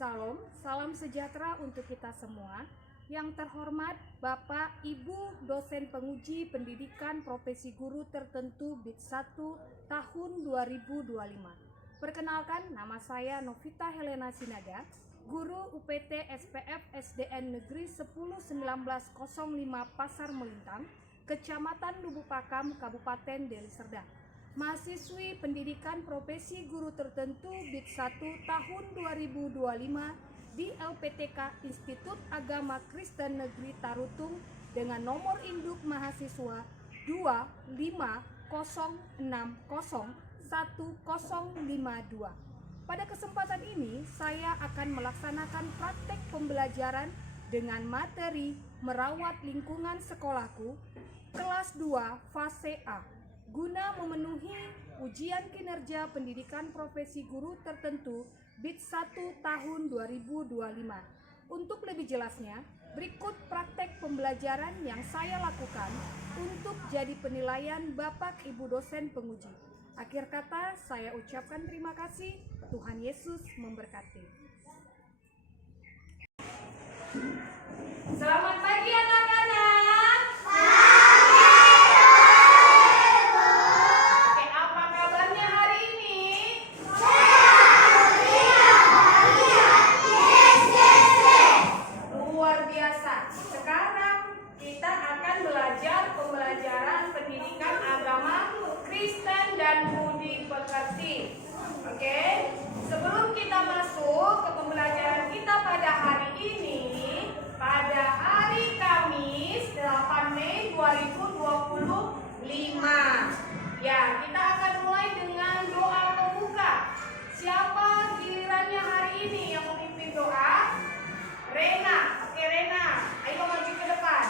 Salam, salam sejahtera untuk kita semua. Yang terhormat Bapak, Ibu, dosen penguji pendidikan profesi guru tertentu BIT 1 tahun 2025. Perkenalkan, nama saya Novita Helena Sinaga, guru UPT SPF SDN Negeri 10-1905 Pasar Melintang, Kecamatan Lubuk Pakam, Kabupaten Deli Serdang. Mahasiswi pendidikan profesi guru tertentu BIT 1 tahun 2025 di LPTK Institut Agama Kristen Negeri Tarutung dengan nomor induk mahasiswa 250601052. Pada kesempatan ini saya akan melaksanakan praktek pembelajaran dengan materi merawat lingkungan sekolahku kelas 2 fase A guna memenuhi ujian kinerja pendidikan profesi guru tertentu BIT 1 tahun 2025. Untuk lebih jelasnya, berikut praktek pembelajaran yang saya lakukan untuk jadi penilaian Bapak Ibu dosen penguji. Akhir kata, saya ucapkan terima kasih. Tuhan Yesus memberkati. Selamat pagi anak-anak. Oke, apa kabarnya hari ini? Luar biasa. Sekarang kita akan belajar pembelajaran pendidikan agama Kristen dan budi pekerti. Oke, sebelum kita masuk ke pembelajaran kita pada hari ini, pada hari Kamis 8 Mei 2025. Ya, kita akan mulai dengan doa pembuka. Siapa gilirannya hari ini yang memimpin doa? Rena. Oke, Rena, ayo maju ke depan.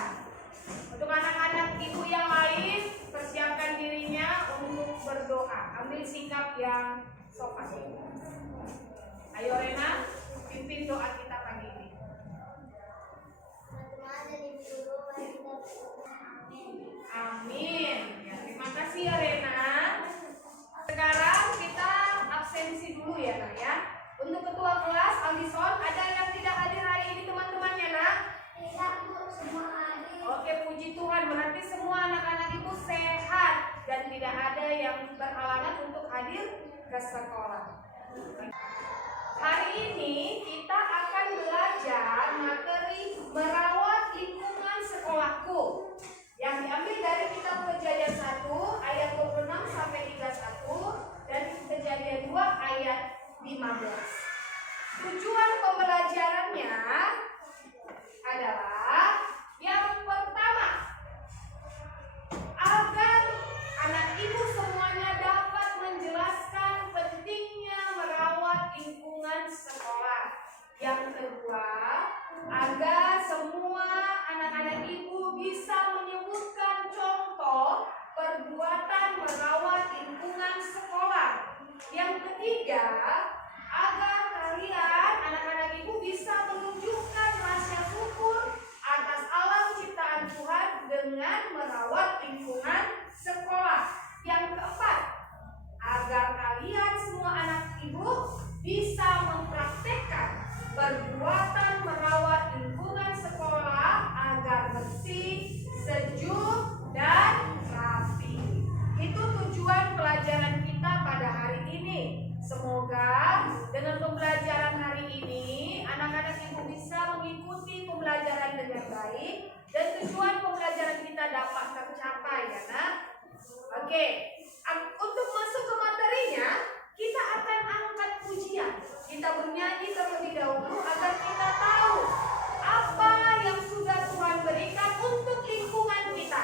Untuk anak-anak ibu yang lain, persiapkan dirinya untuk berdoa. Ambil sikap yang sopan. Ayo Rena, pimpin doa kita pagi ini. Amin. Ya, terima kasih ya Rena. Sekarang kita absensi dulu ya Nak ya. Untuk ketua kelas Alison, ada yang tidak hadir hari ini teman-temannya Nak? Tidak Bu, semua hadir. Oke, puji Tuhan, berarti semua anak-anak ibu sehat dan tidak ada yang berhalangan untuk hadir ke sekolah. Hari ini kita akan belajar materi merawat lingkungan sekolahku yang diambil dari kitab Kejadian 1 ayat 26 sampai 31 dan Kejadian 2 ayat 15. Tujuan pembelajarannya adalah yang pertama, agar anak ibu semuanya dapat menjelaskan pentingnya merawat lingkungan sekolah. Yang kedua, agar semua anak-anak ibu bisa menyebutkan contoh perbuatan merawat lingkungan sekolah. Yang ketiga, agar kalian anak-anak ibu bisa menunjukkan rasa syukur atas alam ciptaan Tuhan dengan merawat lingkungan sekolah. Yang keempat, agar kalian semua anak ibu bisa mempraktekkan perbuatan merawat lingkungan sekolah agar bersih, sejuk, dan rapi. Itu tujuan pelajaran kita pada hari ini. Semoga dengan pembelajaran hari ini anak-anak ibu bisa mengikuti pembelajaran dengan baik dan tujuan pembelajaran kita dapat tercapai ya Nak. Oke, untuk masuk ke materinya, kita akan angkat pujian. Kita bernyanyi terlebih dahulu agar kita tahu apa yang sudah Tuhan berikan untuk lingkungan kita.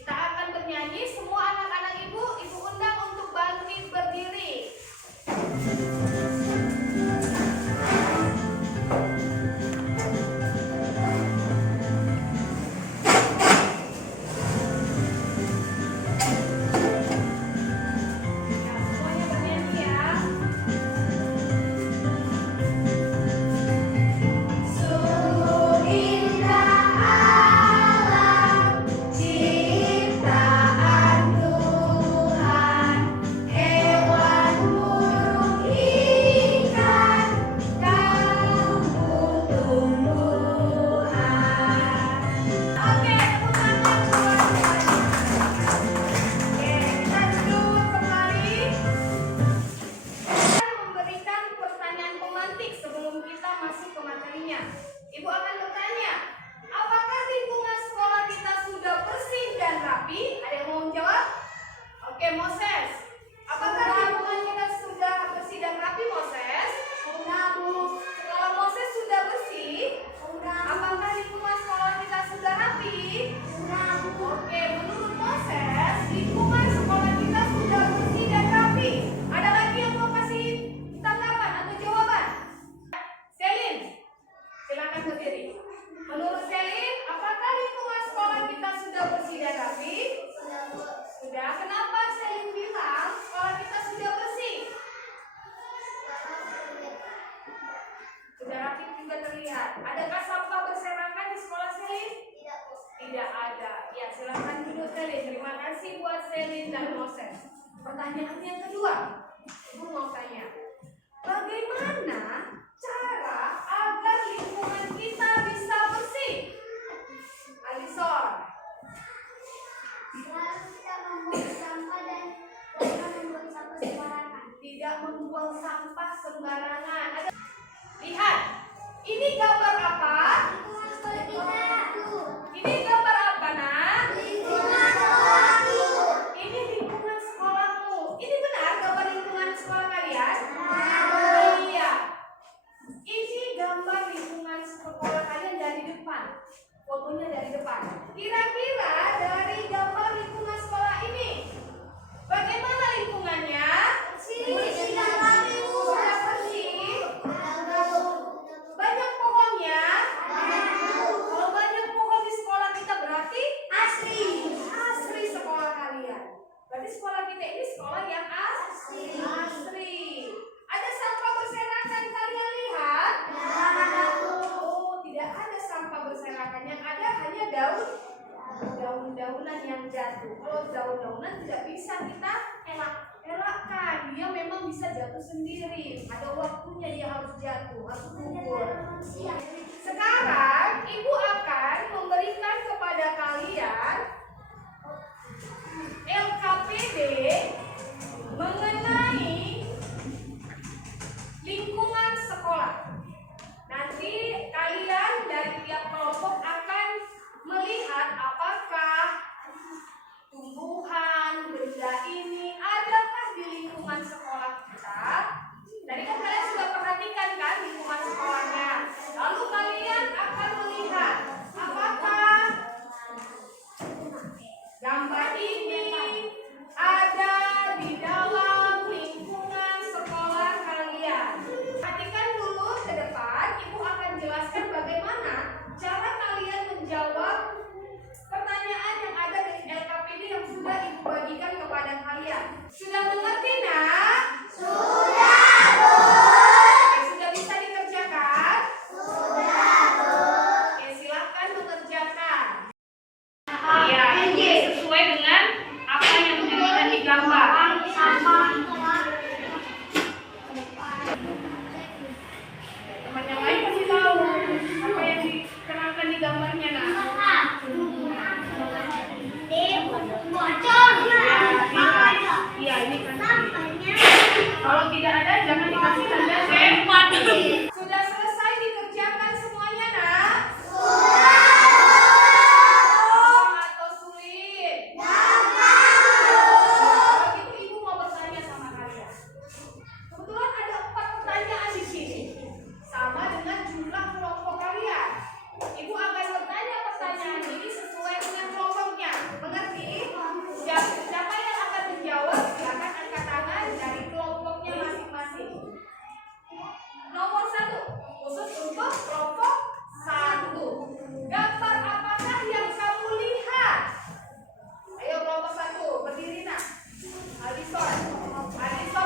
Kita akan bernyanyi, semua anak-anak ibu undang untuk bangkit berdiri. Semuanya bernyanyi ya. lihat, adakah sampah berserakan di sekolah Selin? Tidak ada. Ya, silakan duduk Selin. Terima kasih buat Selin dan Moses. Pertanyaan yang kedua, Ibu mau tanya, bagaimana cara agar lingkungan kita bisa bersih? Alison. Tidak membuang sampah sembarangan. Lihat, ini gambar apa? Ini gambar apa, Nak? Ini lingkungan sekolahmu. Ini benar gambar lingkungan sekolah kalian? Iya. Ini gambar lingkungan sekolah kalian dari depan. Fotonya dari depan. Kira-kira dari gambar lingkungan sekolah ini, bagaimana lingkungannya? Sudah bersih? Banyak pohonnya? Kalau banyak pohon di sekolah kita berarti asri sekolah kalian. Berarti sekolah kita ini sekolah yang asri. Ada sampah berserakan kalian lihat? Oh, tidak ada sampah berserakan. Yang ada hanya daun-daunan yang jatuh. Kalau daun-daunan tidak bisa kita elakkan, dia memang bisa jatuh sendiri. Ada waktunya dia harus jatuh, harus gugur. Sekarang Ibu akan memberikan kepada kalian LKPD mengenai lingkungan sekolah. Nanti kalian dari tiap kelompok akan melihat apakah tumbuhan, benda ini adakah di lingkungan sekolah kita. Tadi kan kalian sudah perhatikan kan lingkungan sekolahnya. Lalu kalian akan melihat apakah gambar ini ada di dalam lingkungan sekolah kalian. Perhatikan dulu ke depan, Ibu akan jelaskan bagaimana cara kalian menjawab pertanyaan yang ada dari LKPD yang sudah Ibu bagikan kepada kalian. Sudah mengerti, Nak? Sudah, Bu. Oke, sudah bisa dikerjakan? Sudah, Bu. Oke, silakan mengerjakan. Iya, ini sesuai dengan apa yang diberikan di gambar. Teman yang lain pasti tahu apa yang diterangkan di gambarnya, Nak. Iya, ini kan. Kalau tidak ada, jangan dikasih tanda sempat. Sudah selesai dikerjakan semuanya, Nak? Atau sulit? Kalau gitu Ibu mau bertanya sama kalian. Kebetulan ada 4 pertanyaan di sini, sama dengan jumlah kelompok kalian. Ibu akan bertanya pertanyaan ini sesuai dengan kelompoknya. Mengerti? Siapa yang akan menjawab? Silakan angkat tangan dari kelompoknya masing-masing. Nomor 1, khusus untuk kelompok 1. Gambar apakah yang kamu lihat? Ayo kelompok 1, berdiri, Nak. Alison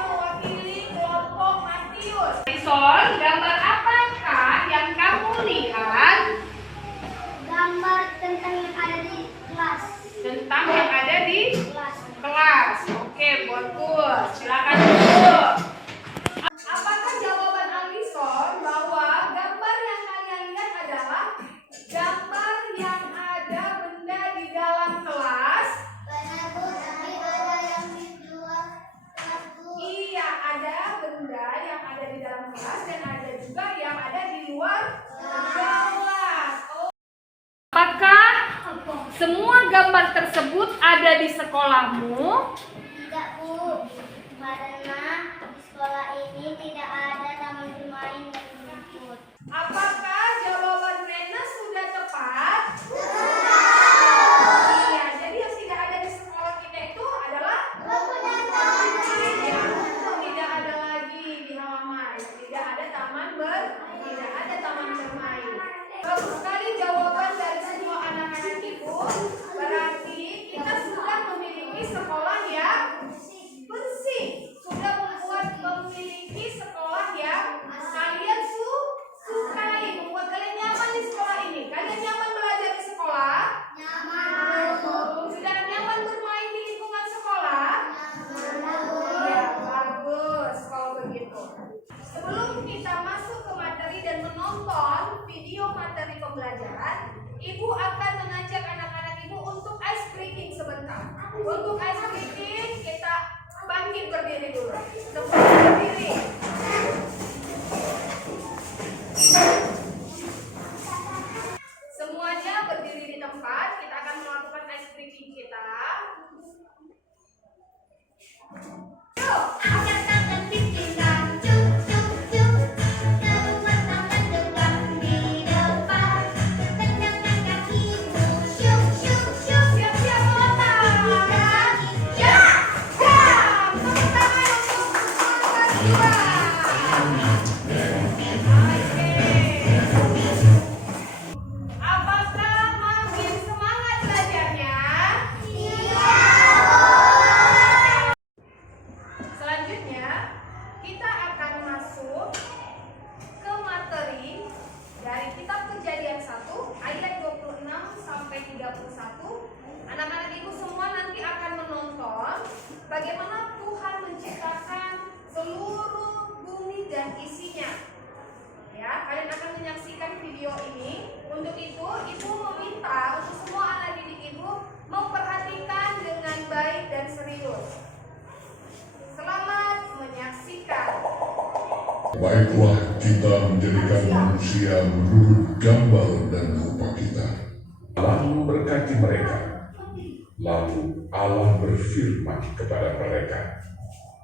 mewakili kelompok Matius. Alison, gambar apakah yang kamu lihat? Gambar tentang yang ada di kelas. Tentang yang ada di kelas. Oke, bagus. Silakan dulu. Apakah jawaban Alison bahwa gambar yang kalian lihat adalah gambar yang ada benda di dalam kelas? Benar, Bu, tapi ada yang di luar kelas, Bu. Iya, ada benda yang ada di dalam kelas dan ada juga yang ada di luar kelas. Oh. Apakah semua gambar tersebut ada di sekolahmu? Tidak, Bu, karena di sekolah ini tidak ada taman bermain dan rumput. Apakah jawaban Rena sudah tepat? Iya, jadi yang tidak ada di sekolah kita itu adalah Rumput dan taman bermain. iya, tidak ada lagi di halaman. Tidak ada taman bermain. Bagus sekali jawaban dari semua anak-anak Ibu. Berarti kita sudah memiliki sekolah yang kita masuk ke materi dan menonton video materi pembelajaran, Ibu akan mengajak anak-anak Ibu untuk ice breaking sebentar. Untuk ice breaking kita bangkit berdiri dulu. Tempat berdiri. Semuanya berdiri di tempat. Kita akan melakukan ice breaking kita. Yuk, Angkat tangan pimpinan, cuk cuk cuk. Kedua tangan tegak di depan. Tendangkan kakimu, syuk syuk syuk. siap-siap melontar. Ya, tepuk tangan untuk semangat jiwa. Oke. Apakah makin semangat belajarnya? Selanjutnya, kita akan masuk ke materi dari kitab Kejadian 1 ayat 26 sampai 31. Anak-anak Ibu semua nanti akan menonton bagaimana Tuhan menciptakan seluruh bumi dan isinya. Ya, kalian akan menyaksikan video ini. Untuk itu, Ibu meminta untuk semua anak didik Ibu memperhatikan dengan baik dan serius. Selamat menyaksikan. Baiklah kita menjadikan manusia menurut gambar dan rupa kita. Lalu memberkati mereka. Lalu Allah berfirman kepada mereka,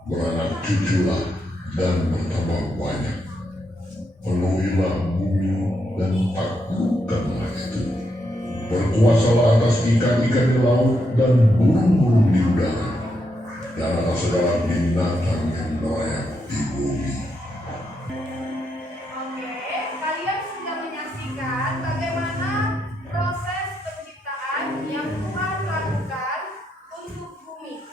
beranak cuculah dan bertambah banyak. Penuhilah bumi dan taklukkanlah itu. Berkuasalah atas ikan-ikan di laut dan burung-burung di udara, dan atas segala binatang yang melayang di bumi. Oke, kalian sudah menyaksikan bagaimana proses penciptaan yang Tuhan lakukan untuk bumi.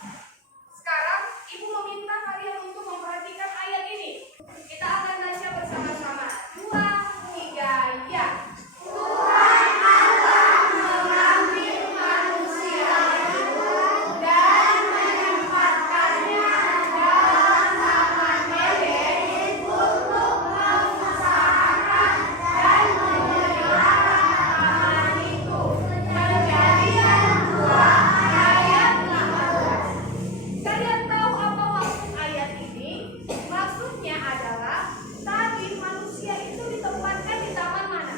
Sekarang Ibu meminta kalian untuk memperhatikan ayat ini. Kita akan baca bersama-sama. 2, 3, ya. Tuhan Allah mengambil manusia itu dan menempatkannya dalam taman Eden untuk mengusahakan dan memelihara taman itu. Kejadian 2 ayat 15. Kalian tahu apa maksud ayat ini? Maksudnya adalah tadi manusia itu ditempatkan di taman mana?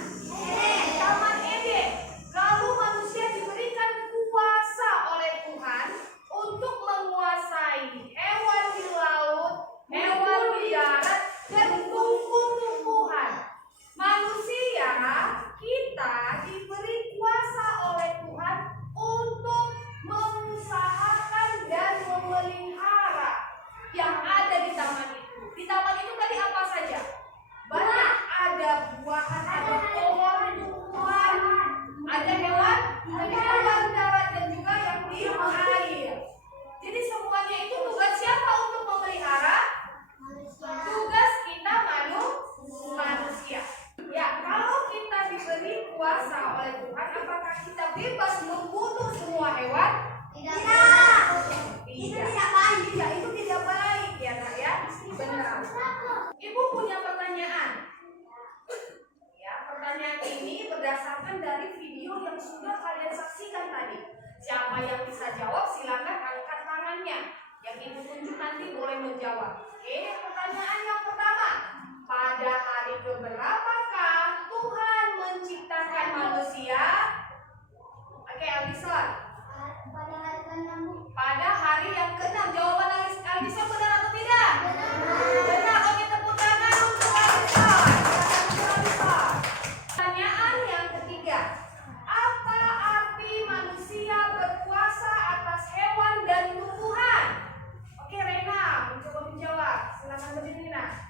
Taman Eden. Lalu manusia diberikan kuasa oleh Tuhan untuk menguasai hewan di laut, hewan di darat, dan tumbuh-tumbuhan. Manusia, kita diberi kuasa oleh Tuhan untuk mengusahakan dan memelihara yang ada di taman itu. Di taman itu tadi apa saja? Banyak, ada buahan, ada pohon, tumbuhan, ada hewan darat dan juga yang di air. Jadi semuanya itu tugas siapa untuk memelihara? Tugas kita manusia. Ya, kalau kita diberi kuasa oleh Tuhan, apakah kita bebas membunuh semua hewan? Tidak. Tidak baik. Tidak, itu tidak baik ya Kak ya. Benar. Ibu punya pertanyaan. Ya, pertanyaan ini berdasarkan dari video yang sudah kalian saksikan tadi. Siapa yang bisa jawab silakan angkat tangannya. Yang Ibu tunjuk nanti boleh menjawab. Oke, pertanyaan yang pertama. Pada hari keberapakah Tuhan menciptakan manusia? Oke, Alison. Pada hari ke-6, Bu. Pada hari yang ke-6. Jawaban Alison benar atau tidak? Benar. Oke, tepuk tangan untuk Alison. Pertanyaan yang ketiga. Apa arti manusia berkuasa atas hewan dan tumbuhan? Oke, Rena mencoba menjawab. Silakan berdiri, Rena.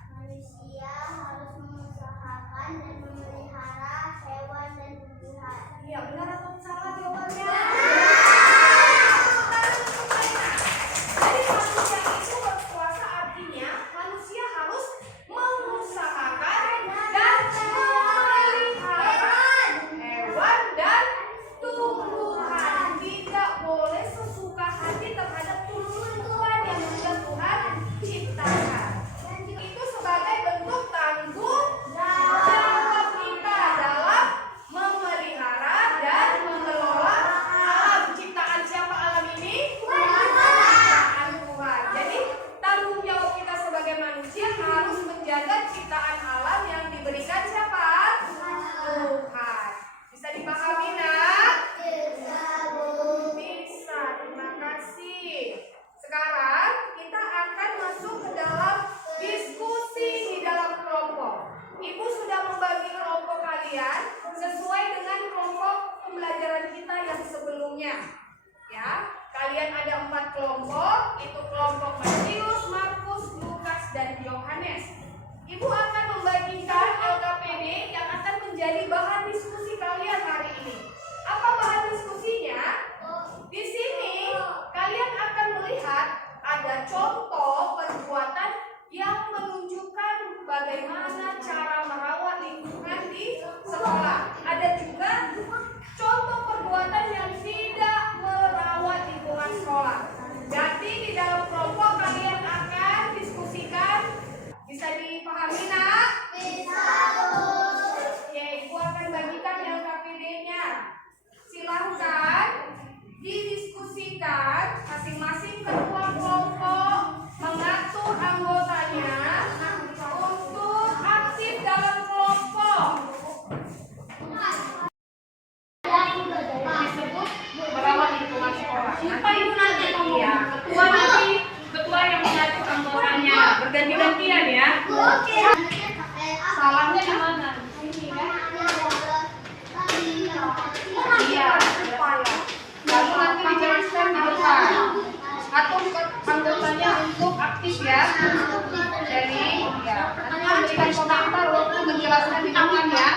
berikan komentar waktu menjelaskan di depan ya.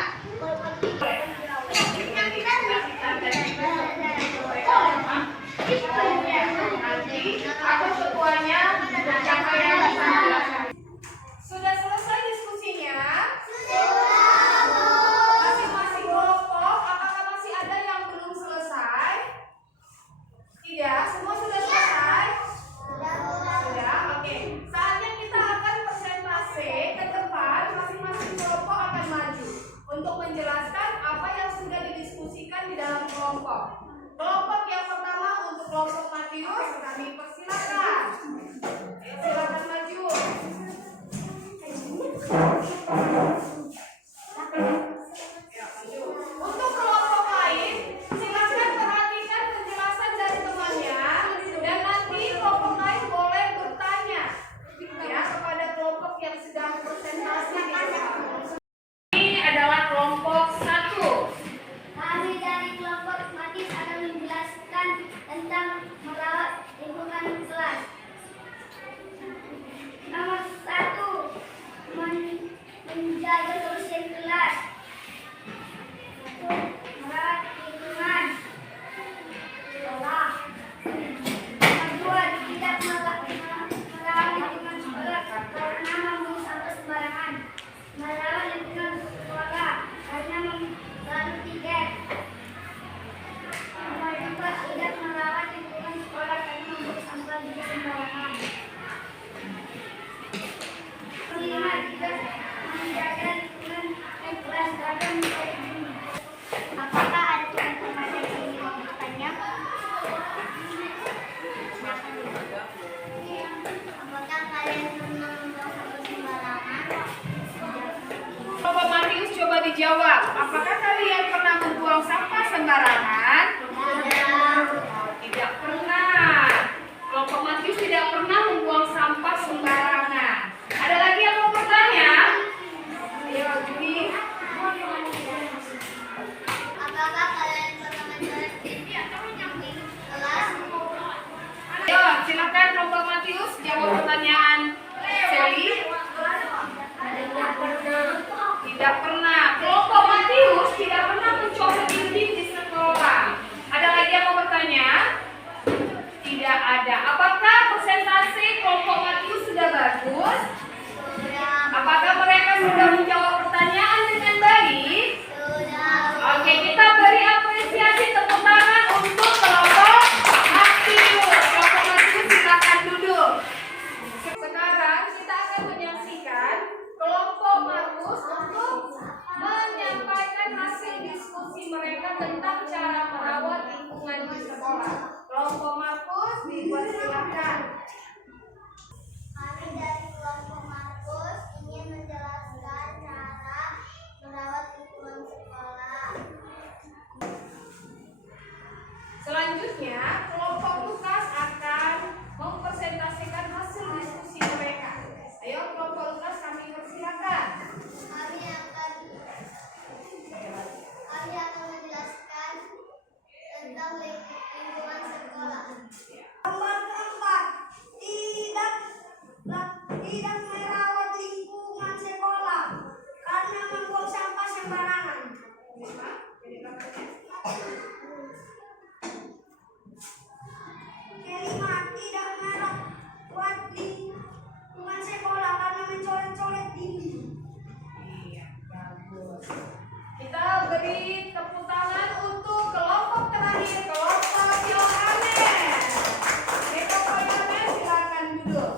Nanti aku ketuanya siapa yang bisa menjelaskan. Sudah selesai diskusinya? Masing-masing kelompok, apakah masih ada yang belum selesai? Tidak, semua sudah selesai? Sudah, oke. Saatnya kita akan presentasi ke depan, masing-masing kelompok akan maju untuk menjelaskan apa yang sudah didiskusikan di dalam kelompok. Kelompok yang pertama untuk kelompok Matius, kami persilakan. Ayo, silakan maju. Untuk kelompok lain, silakan perhatikan penjelasan dari temannya dan nanti kelompok lain boleh bertanya ya kepada kelompok yang sedang presentasi di depan. Ini adalah kelompok 1. Kami dari kelompok Matius akan menjelaskan tentang merawat lingkungan kelas. Nomor 1, menjaga kebersihan kelas. Merawat lingkungan sekolah. Nomor 2, tidak merawat lingkungan sekolah karena membuang sampah sembarangan. Merawat lingkungan sekolah karena membuang tiket. Nomor 2, tidak merawat lingkungan sekolah karena membuang sampah sembarangan. Kelima, tidak menjaga lingkungan kelas karena menjadi guru. Apakah ada teman-teman yang ingin mau bertanya? Apakah kalian pernah membuang sampah sembarangan? Kelompok Matius coba dijawab. Apakah kalian pernah membuang sampah sembarangan? Tidak pernah. Kelompok Matius tidak pernah membuang sampah sembarangan. Ada lagi yang mau bertanya? Ayo, Juli. Apakah kalian pernah mencoret TV atau menyamping kelas? Ayo, silakan kelompok Matius jawab pertanyaan Sally. Tidak pernah. Kelompok Matius tidak pernah mencoret dinding di sekolah. Ada lagi yang mau bertanya? Tidak ada. Apakah presentasi kelompok Matius sudah bagus? Apakah mereka sudah menjawab pertanyaan dengan baik? Oke, kita beri apresiasi tepuk tangan untuk kelompok Matius. Kelompok Matius silakan duduk. Sekarang kita akan menyaksikan kelompok Markus untuk menyampaikan hasil diskusi mereka tentang cara merawat lingkungan di sekolah. Kelompok Markus dipersilakan. Kami dari kelompok Markus ingin menjelaskan cara merawat lingkungan sekolah. Selanjutnya, kelompok Lukas akan mempresentasikan hasil diskusi mereka. Ayo, kelompok Lukas kami persilakan. Kami akan menjelaskan tentang lingkungan sekolah. Nomor 4, tidak merawat lingkungan sekolah karena membuang sampah sembarangan. Kelima, tidak merawat lingkungan sekolah karena mencoret-coret dinding. Iya, bagus. Kita beri tepuk tangan untuk kelompok terakhir, kelompok Yohanes. Kelompok Yohanes silakan duduk.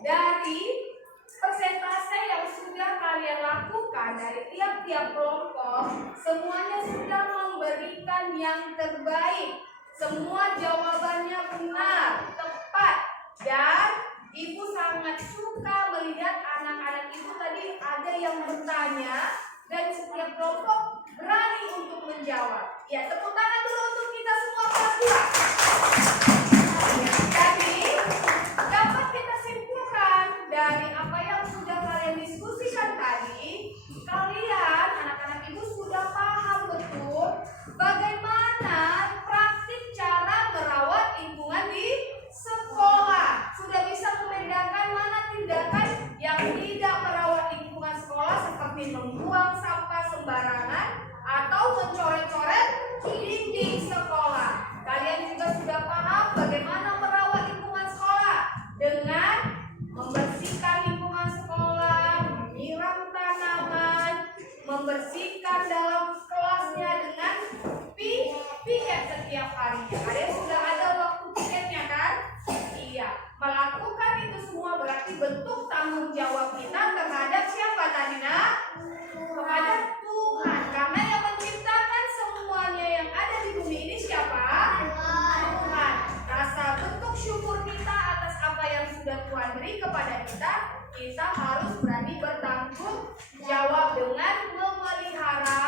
Dari persentase yang sudah kalian lakukan dari tiap-tiap kelompok, semuanya sudah memberikan yang terbaik. Semua jawabannya benar, tepat, dan Ibu sangat suka melihat anak-anak Ibu tadi ada yang bertanya dan setiap kelompok berani untuk menjawab. Ya, tepuk tangan dulu untuk kita semua kelas 2. Ya, jadi dapat kita simpulkan dari apa yang sudah kalian diskusikan tadi, kalian anak-anak Ibu sudah paham betul bagaimana praktik cara merawat lingkungan di sekolah. Sudah bisa membedakan mana tindakan membersihkan dalam kelasnya dengan piket setiap harinya. Kalian sudah ada waktu piketnya kan? Iya. Melakukan itu semua berarti bentuk tanggung jawab kita terhadap siapa tadi nak? Kepada Tuhan. Karena yang menciptakan semuanya yang ada di bumi ini siapa? Tuhan. Rasa bentuk syukur kita atas apa yang sudah Tuhan beri kepada kita, kita harus berani bertanggung jawab dengan memelihara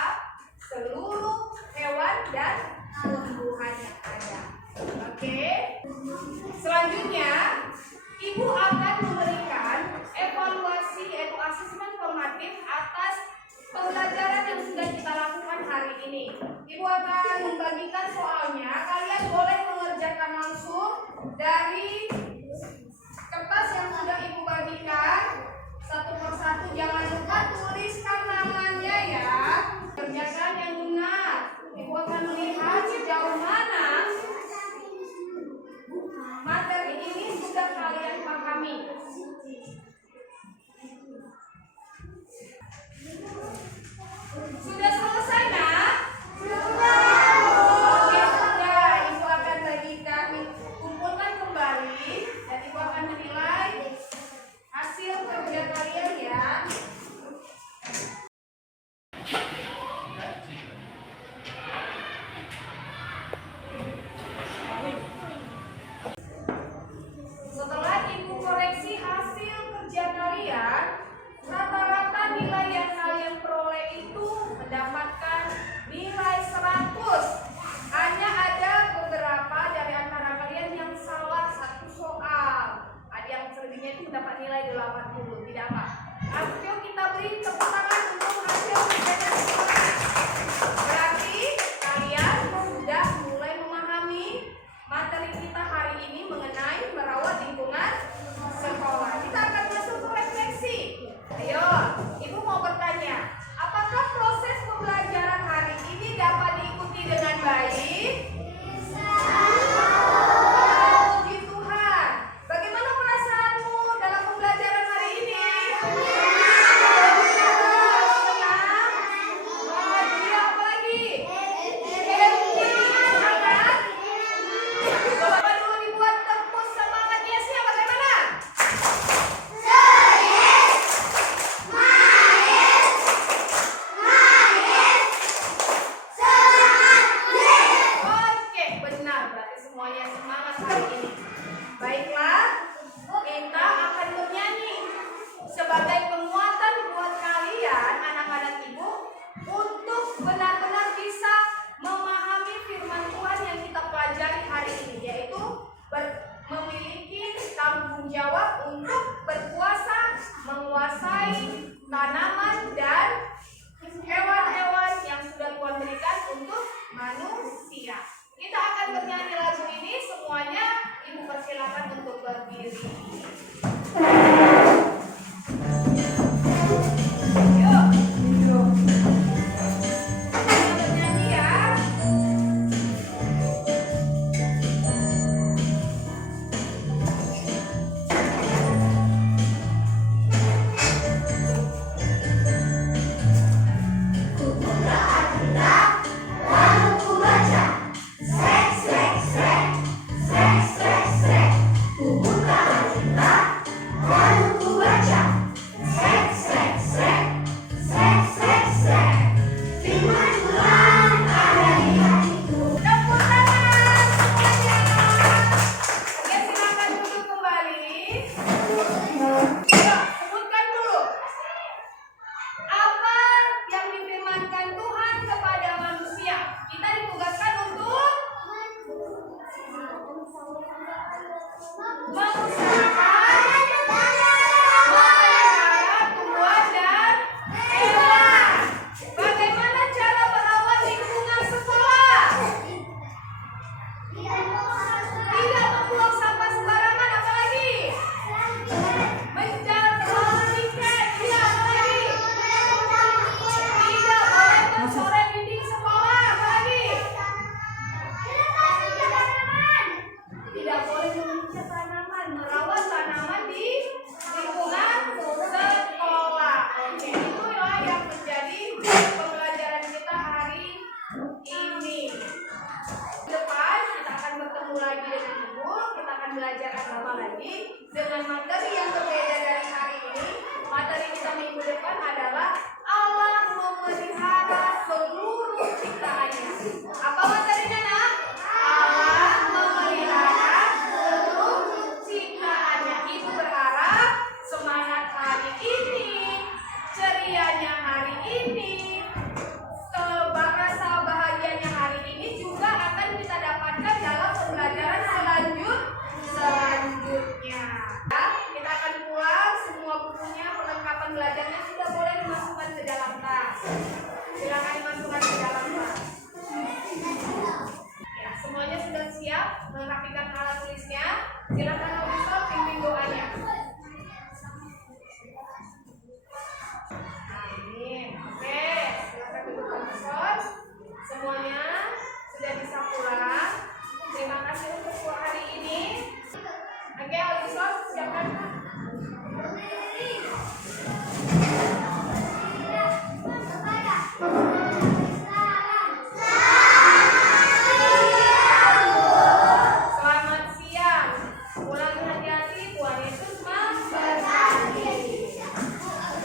belajarnya